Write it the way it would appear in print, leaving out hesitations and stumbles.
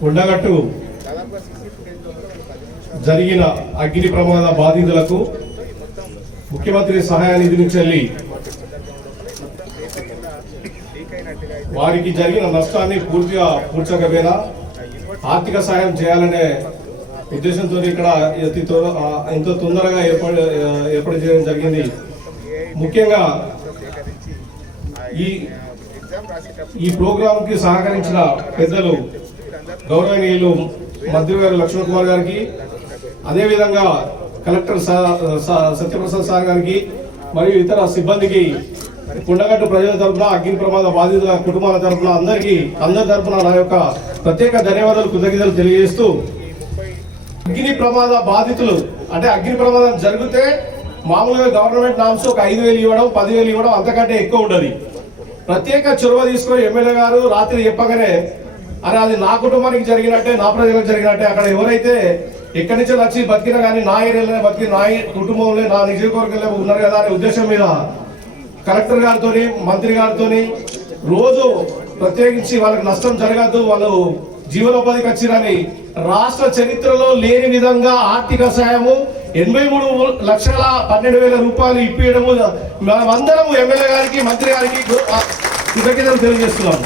కొండగట్టు జరిగిన అగ్ని ప్రమాద బాధితులకు ముఖ్యమంత్రి సహాయ నిధి నుంచి వెళ్ళి వారికి జరిగిన నష్టాన్ని పూర్తిగా పూడ్చకపోయినా ఆర్థిక సహాయం చేయాలనే ఉద్దేశంతో ఇక్కడ ఎంతో తొందరగా ఏర్పాటు చేయడం జరిగింది. ముఖ్యంగా ఈ ప్రోగ్రామ్ కి సహకరించిన పెద్దలు గౌరవనీయులు మంత్రి గారు లక్ష్మణ్ కుమార్ గారికి, అదేవిధంగా కలెక్టర్ సత్యప్రసాద్ సార్ గారికి మరియు ఇతర సిబ్బందికి కొండగట్టు ప్రజల తరఫున అగ్ని ప్రమాద బాధితుల కుటుంబాల తరఫున అందరి తరఫున నా యొక్క ప్రత్యేక ధన్యవాదాలు కృతజ్ఞతలు తెలియజేస్తూ, అగ్ని ప్రమాద బాధితులు అంటే అగ్ని ప్రమాదం జరిగితే మామూలుగా గవర్నమెంట్ నామ్స్ ఒక 5,000 ఇవ్వడం 10,000 ఇవ్వడం అంతకంటే ఎక్కువ ఉండదు. ప్రత్యేక చొరవ తీసుకొని ఎమ్మెల్యే గారు రాత్రి చెప్పగానే అరే అది నా కుటుంబానికి జరిగినట్టే, నా ప్రజలకు జరిగినట్టే, అక్కడ ఎవరైతే ఎక్కడి నుంచో వచ్చి బతికినా కానీ నా ఏరియాలోనే బతికి నా కుటుంబంలో నా నియోజకవర్గంలో ఉన్నారు కదా అనే ఉద్దేశం మీద కలెక్టర్ గారితో మంత్రి గారితో రోజు ప్రత్యేకించి వాళ్ళకి నష్టం జరగద్దు, వాళ్ళు జీవనోపాధికి వచ్చిరని రాష్ట్ర చరిత్రలో లేని విధంగా ఆర్థిక సాయము 83,12,000 రూపాయలు ఇప్పించడము మేమందరం ఎమ్మెల్యే గారికి మంత్రి గారికి కృతజ్ఞతలు తెలియజేస్తున్నాము.